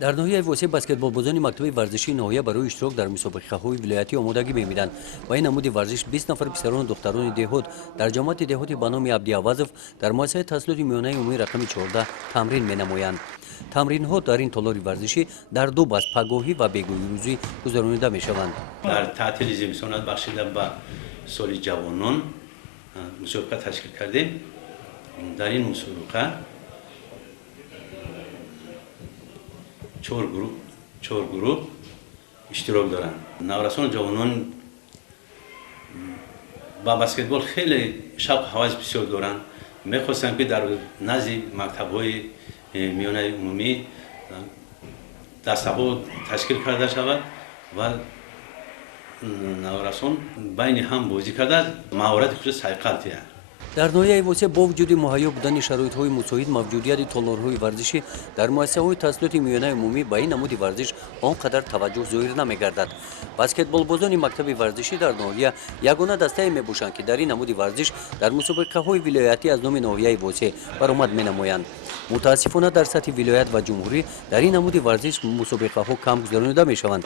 дар ноҳияи восеъ баскетболбозони мактаби варзишии ноҳия барои иштирок дар мусобиқаҳои вилоятӣ омодагӣ мемуданд. Ба ин намуди варзиш 20 нафар писарону духтарони деҳот дар ҷамоати деҳоти ба номи Абдиавазов дар муассисаи таҳсилоти миёнаи умумии рақами 14 тамрин менамоянд. Тамринҳо дар ин толори варзишӣ дар ду баст пагоҳӣ ва бегӯирӯзӣ гузаронида мешаванд. дар таътили зимистонат бахшида ба соли ҷавонон мусобиқа ташкил кардем. дар ин мусобиқа 4 гурӯҳ иштирок доранд. Наврасон ҷавонон ба баскетбол хеле шавқ ҳавас бисёр доранд. мехостанд ки дар назди мактабҳои миёнаи умумӣ дастаҳо ташкил карда шавад ва наврасон байни ҳам бозӣ карда маҳорати худро сайқал диҳанд. дар ноҳияи восеъ бо вуҷуди муҳайё будани шароитҳои мусоид мавҷудияти толорҳои варзишӣ дар муассисаҳои таҳсилоти миёнаи умумӣ ба ин намуди варзиш он қадар таваҷҷӯҳ зоҳир намегардад. баскетболбозони мактаби варзишӣ дар ноҳия ягона дастае мебошанд ки дар ин намуди варзиш дар мусобиқаҳои вилоятӣ аз номи ноҳияи восеъ баромад менамоянд. мутаассифона дар сатҳи вилоят ва ҷумҳурӣ дар ин намуди варзиш мусобиқаҳо кам гузаронида мешаванд.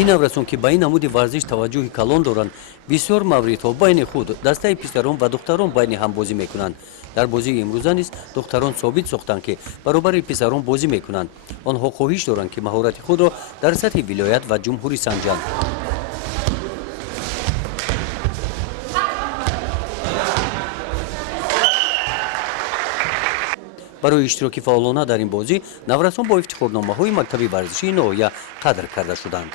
ин наврасон ки ба ин намуди варзиш таваҷҷӯҳи калон доранд, бисёр мавридҳо байни худ дастаи писарон ва духтарон байни ҳам бозӣ мекунанд. дар бозии имрӯза низ духтарон собит сохтанд ки баробари писарон бозӣ мекунанд. онҳо хоҳиш доранд ки маҳорати худро дар сатҳи вилоят ва ҷумҳурӣ санҷанд. барои иштироки фаъолона дар ин бозӣ наврасон бо ифтихорномаҳои мактаби варзишии ноҳия қадр карда шуданд.